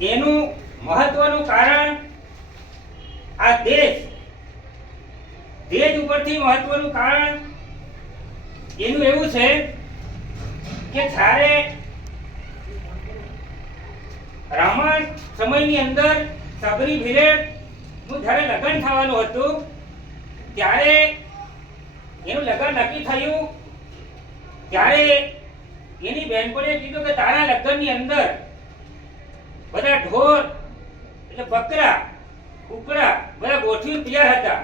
એનું મહત્વનું કારણ આ દેશ ઉપરથી મહત્વનું કારણ એનું એવું છે કે જ્યારે રામાયણ સમયની અંદર સબરી ભીરેડ નું જ્યારે લગ્ન થવાનું હતું ત્યારે એનું લગ્ન નક્કી થયું ત્યારે એની બહેનપણીએ કીધું કે તારા લગ્નની અંદર બધા ઢોર એટલે બકરા કુકડા બધા ગોઠવી તૈયાર હતા.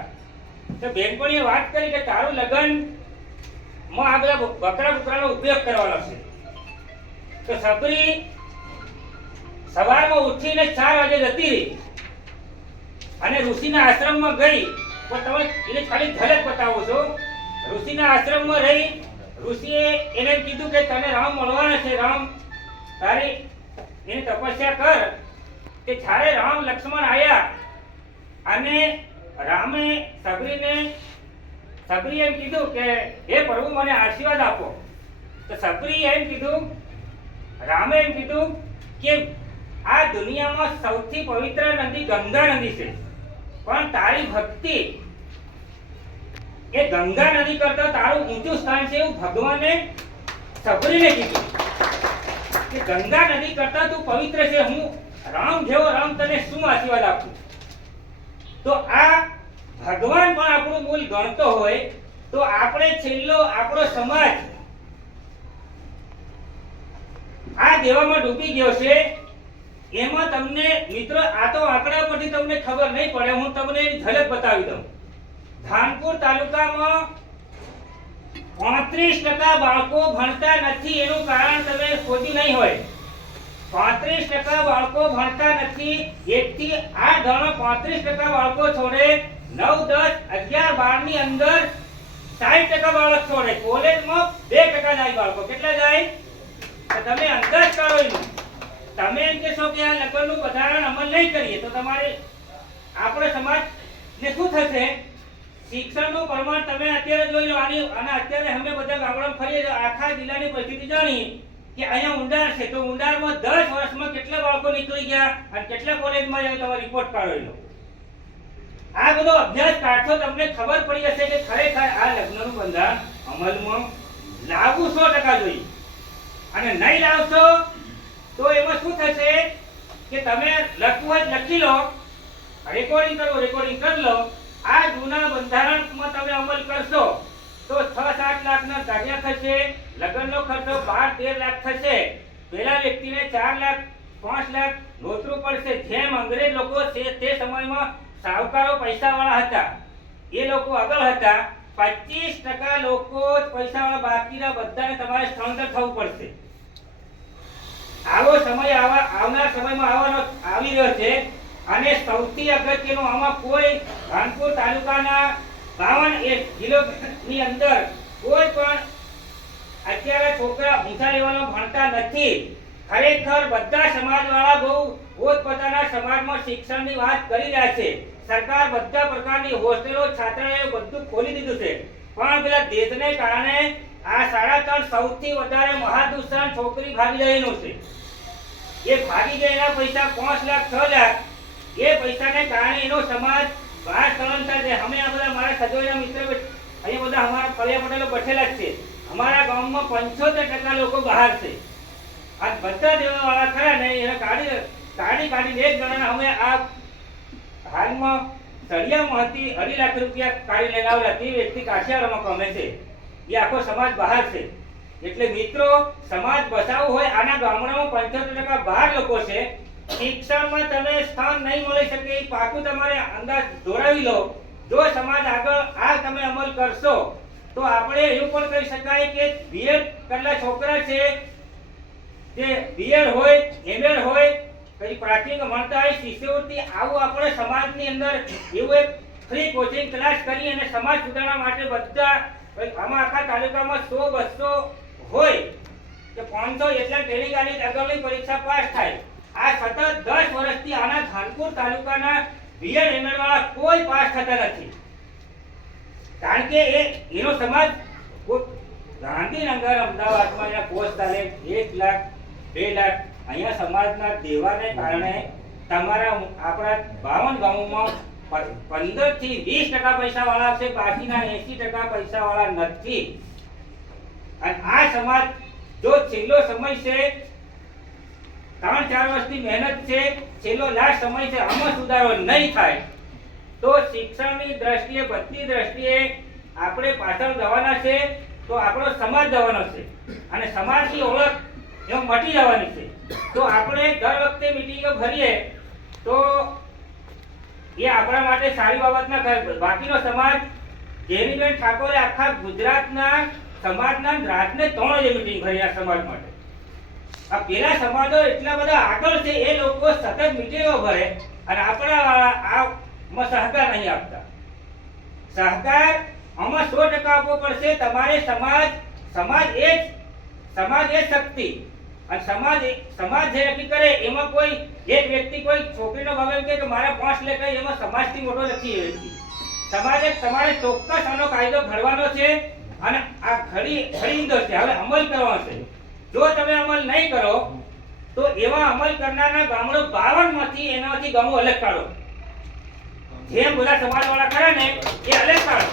તો બહેનપણીએ વાત કરી કે તારું લગ્ન માં આ બધા બકરા કુકડાનો ઉપયોગ કરવાનો છે. તો સબરી સવારમાં ઉઠીને 4 વાગે જતી રહી અને ઋષિના આશ્રમમાં ગઈ. પણ તમે એને ખાલી ઝલક બતાવો છો. ઋષિના આશ્રમમાં રહી ઋષિએ એને કીધું કે તને રામ મળવાના છે, રામ તારી એની તપસ્યા કર. કે જ્યારે રામ લક્ષ્મણ આવ્યા અને રામે સબરીએ એમ કીધું કે હે પ્રભુ મને આશીર્વાદ આપો. તો સબરીએ એમ કીધું, રામે એમ કીધું કે આ દુનિયામાં સૌથી પવિત્ર નદી ગંગા નદી છે, પણ તારી ભક્તિ એ ગંગા નદી કરતા તારું ઊંચું સ્થાન છે એવું ભગવાને સબરીને કીધું કે ગંગા નદી કરતા તું પવિત્ર છે. હું રામ જેવો રામ તને શું આશીર્વાદ આપું. તો આ ભગવાન પણ આપણું મૂળ ગણતો હોય તો આપણે છેલ્લો આપણો સમાજ આ દેવામાં ડૂબી ગયો છે. એમાં તમને મિત્રો આ તો આંકડા પરથી તમને ખબર નહીં પડે, હું તમને એની ઝલક બતાવી દઉં. ધાનપુર તાલુકામાં 35% બાળકો ભણતા નથી. એનું કારણ તમે શોધ્યું નહીં હોય. 35% બાળકો ભણતા નથી. 1 થી 8 ધોરણ 35% બાળકો છોડે. 9, 10, 11, 12 ની અંદર 60% બાળક છોડે. કોલેજમાં 2% જાય બાળકો. કેટલા જાય? તો તમે અંદાજ કરો એનું. તમે એમ કહેશો કે આ લગ્નનું બંધારણ અમલ નહીં કરીએ તો તમારે આપણો સમાજને શું થશે? શિક્ષણનું પ્રમાણ તમે અત્યારે જોઈ લો. અને અત્યારે અમે બધા ગામડામાં ફરીએ આખા જિલ્લાની પરિસ્થિતિ જાણી કે અહીંયા ઊંડાણ છે. તો ઊંડાણમાં 10 વર્ષમાં કેટલા બાળકો નીકળી ગયા અને કેટલા કોલેજમાં જાય તમે રિપોર્ટ કાઢો લો. આ બધો અભ્યાસ કાઢશો તમને ખબર પડી જશે કે ખરેખર આ લગ્નનું બંધારણ અમલમાં લાવવું 100% જોઈએ. અને નહીં લાવશો તો એમાં શું થશે કે તમે લખવું હોય લખી લો, રેકોર્ડિંગ કરી લો. આ જૂના બંધારણમાં તમે અમલ કરશો તો 6-7 લાખના ધાર્યા થશે. લગ્નનો ખર્ચો 12-13 લાખ થશે. પેલા વ્યક્તિને 4 લાખ 5 લાખ નોતરું પડશે. જેમ અંગ્રેજ લોકો છે તે સમયમાં સાહુકારો પૈસાવાળા હતા, એ લોકો આગળ હતા. 25% લોકો પૈસાવાળા, બાકીના બધાને તમારે સ્થળાંતર થવું પડશે. આવો સમય આવનાર સમયમાં આવી રહ્યો છે. અને સૌથી અગત્યનું આમાં કોઈ ધાનપુર તાલુકાના 52 જિલ્લાની અંદર કોઈ પણ અત્યારે છોકરા ઊંચા લેવલમાં ભણતા નથી. ખરેખર બધા સમાજવાળા બહુ પોતપોતાના સમાજમાં શિક્ષણની વાત કરી રહ્યા છે. સરકાર બધા પ્રકારની હોસ્ટેલો, છાત્રાલયો બધું ખોલી દીધું છે. પણ પેલા દેશને કારણે આ 3.5 સૌથી વધારે મહાદુષણ છોકરી ભાગી જઈનું છે. એ ભાગી ગયેલા પૈસા 5 લાખ 6 લાખ એ પૈસાને કારણે એનો સમાજ બહાર સ્થળાંતર છે. અમે આ બધા મારા સજોઈના મિત્ર અહીંયા બધા અમારા કલ્યા પટેલો બેઠેલા જ છે. અમારા ગામમાં 75% લોકો બહાર છે. આ બધા દેવાવાળા ખરા ને એને કાઢી એક જણાને અમે આ હાલમાં સળિયામાંથી 2.5 લાખ રૂપિયા કાઢી લઈને આવેલા. તે વ્યક્તિ કાશિયારામાં કમે છે. એ આખો સમાજ બહાર છે. એટલે મિત્રો સમાજ બચાવવો હોય આના ગામડામાં 75% બહાર લોકો છે. શિક્ષણમાં તમે સ્થાન નહીં મળી શકે એ પાકું તમારે અંદાજ દોરાવી લો. જો સમાજ આગળ આ તમે અમલ કરશો તો આપણે એવું પણ કહી શકાય કે બીએડ કરેલા છોકરા છે જે બીએડ હોય, એમએડ હોય, કઈ પ્રાથમિક ભણતા હોય, શિષ્યવૃત્તિ, આવું આપણે સમાજની અંદર એવું એક ફ્રી કોચિંગ ક્લાસ કરી અને સમાજ સુધારણા માટે બધા આમાં આખા તાલુકામાં 100-200 હોય કે 500 એટલા ટ્રેનિંગ આલી આગળની પરીક્ષા પાસ થાય. આ સતત 10 વર્ષથી આના ધાનપુર તાલુકાના બીએડ એમએડ વાળા કોઈ પાસ થતા નથી. કારણ કે એનો સમાજ ગાંધીનગર, અમદાવાદમાં એના પોસ્ટ ચાલે 1 લાખ 2 લાખ અહીંયા સમાજના દેવાને કારણે તમારા આપણા 52 ગામોમાં 15 થી 20% પૈસા વાળા છે, બાકીના 80% પૈસા વાળા નથી. અને આ સમાજ જો છેલ્લો સમય છે 3-4 વર્ષની મહેનત છે, છેલ્લો લાસ્ટ સમય છે, આમાં સુધારો નહીં થાય તો શિક્ષણની દ્રષ્ટિએ બધી દ્રષ્ટિએ આપણે પાછળ જવાના છે. તો આપણો સમાજ જવાનો છે અને સમાજની ઓળખ એમાં મટી જવાની છે. તો આપણે દર વખતે મીટિંગો ભરીએ તો એ આપણા માટે સારી બાબત ના કહેવાય. બાકીનો સમાજ જેનીબેન ઠાકોરે આખા ગુજરાતના સમાજના રાતને 3 વાગે મીટિંગ ભરી આ સમાજ માટે. આ પેલા સમાજો એટલા બધા આગળ છે, એ લોકો સતત મીટિંગો ભરે અને આપણા આમાં સહકાર નહીં આપતા. સહકાર આમાં 100% આપવો પડશે. તમારે સમાજ એ શક્તિ અને સમાજ જે નક્કી કરે એમાં કોઈ એક વ્યક્તિ કોઈ છોકરીનો બાપ એમ કે મારા 5 લાખ એમાં સમાજથી મોટો નથી. એ વ્યક્તિ સમાજે તમારે ચોક્કસ આનો કાયદો ઘડવાનો છે અને આ ઘડીંદો છે, હવે અમલ કરવાનો છે. જો તમે અમલ નહીં કરો તો એવા અમલ કરનારના ગામડો 52 માંથી એનાથી ગામો અલગ કાઢો. જેમ બધા સમાજવાળા કરે ને એ અલગ કાઢો.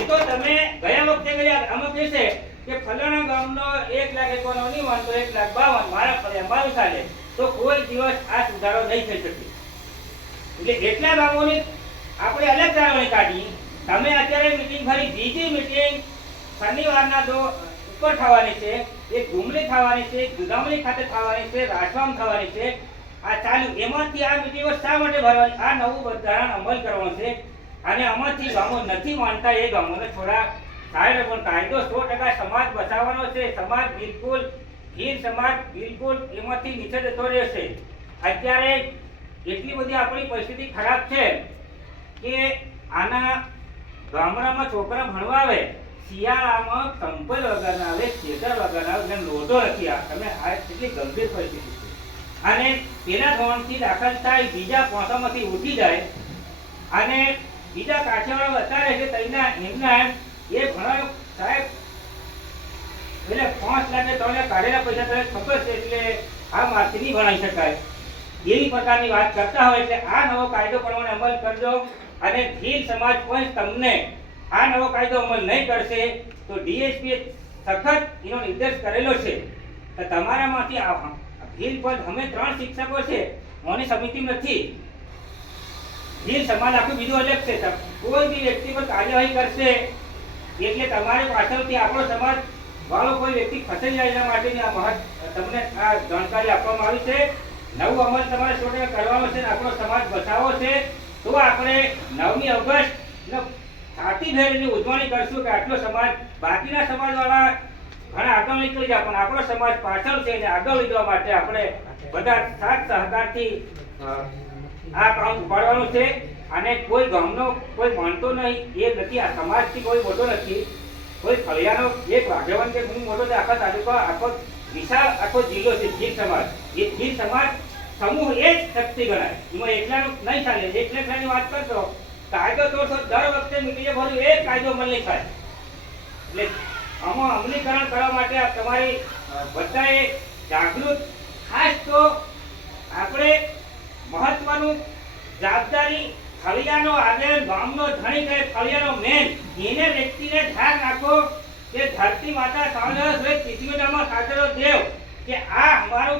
એ તો તમે ગયા વખતે ગયા અમુક કહેશે કે ફલાણા ગામનો 1 લાખ એકવાનો નહીં માનતો 1 લાખ 52 મારા ફળિયા મારું ચાલે, તો કોઈ દિવસ આ સુધારો નહીં થઈ શકે. એટલે એટલા ગામોની આપણે અલગ કાઢવાની કાઢી. તમે અત્યારે મીટિંગ ભરી, બીજી મીટિંગ શનિવારના ઉપર થવાની છે, એક ગુમલી થવાની છે, દુધામલી ખાતે થવાની છે, રાજવામ થવાની છે. આ ચાલુ એમાંથી આ મીટિંગો શા માટે ભરવાની? આ નવું બંધારણ અમલ કરવાનું છે અને આમાંથી ગામો નથી માનતા એ ગામોને થોડા સાઈડ પર કાયદો 100% સમાજ બચાવવાનો છે. સમાજ બિલકુલ ગીર સમાજ બિલકુલ એમાંથી નીચે જતો રહેશે. અત્યારે એટલી બધી આપણી પરિસ્થિતિ ખરાબ છે કે આના ગામડામાં છોકરા ભણવા આવે, શિયાળામાં કંપલ વગર આવે, ખેતર વગર આવે, એને લોટો નથી. આ તમે આ કેટલી ગંભીર પરિસ્થિતિ છે. અને તેના ધોરણથી દાખલ થાય, બીજા પોસામાંથી ઉઠી જાય અને બીજા કાઠિયાવાડ વધારે છે તૈના એમના એ ભણવાનું સાહેબ એટલે 5 લાખ ને 3 લાખ કાઢેલા પૈસા તમને ખબર છે, એટલે આ મારથી નહીં ભણાવી શકાય એવી પ્રકારની વાત કરતા હોય. એટલે આ નવો કાયદો પ્રમાણે અમલ કરજો. અને ગીર સમાજ કોઈ તમને આ નવો કાયદો અમલ નહીં કરશે તો ડીએસપી સખત એનો નિર્દેશ કરેલો છે કે તમારામાંથી ગીર પર અમે 3 શિક્ષકો છે, મોની સમિતિ નથી. ગીર સમાજ આખું બીજું અલગ છે. કોઈ બી વ્યક્તિ પર કાર્યવાહી કરશે એટલે તમારે પાછળથી આપણો સમાજ વાળો કોઈ વ્યક્તિ ફસાઈ જાય એના માટેની તમને આ જાણકારી આપવામાં આવી છે. નવું અમલ તમારે 100% કરવાનો છે, આપણો સમાજ બચાવવો છે. તો આપણે 9મી ઓગસ્ટ છાતી ભેરીની ઉજવણી કરશું કે આટલો સમાજ, બાકીના સમાજવાળા ઘણા આગળ નીકળી જાય પણ આપણો સમાજ પાછળ છે અને આગળ લઈ જવા માટે આપણે બધા સાથ સહકારથી આ કામ ઉપાડવાનું છે. અને કોઈ ગામનો કોઈ માનતો નહીં એ નથી. આ સમાજથી કોઈ મોટો નથી. કોઈ ફળિયાનો એક વાઘેવન કે હું મોટો છે, આખા તાલુકા આખો વિશાળ આખો જિલ્લો છે ગીર સમાજ. એ ગીર સમાજ સમૂહ એ જ શક્તિ ગણાય. એમાં એકલાનું નહીં ચાલે. એકલાની વાત કરતો કાયદો તોડશો, દર વખતે મીટિંગે ભર્યું એ કાયદો અમલ નહીં થાય. એટલે આમાં અમલીકરણ કરવા માટે તમારી બધાએ જાગૃત. ખાસ તો આપણે મહત્વનું જવાબદારી ફળિયાનો આગળ ગામનો ધણી કહે ફળિયાનો મેન એને વ્યક્તિને ધ્યાન રાખો કે ધરતી માતા સાંજે પૃથ્વીનામાં સાચરો દેવ કે આ અમારું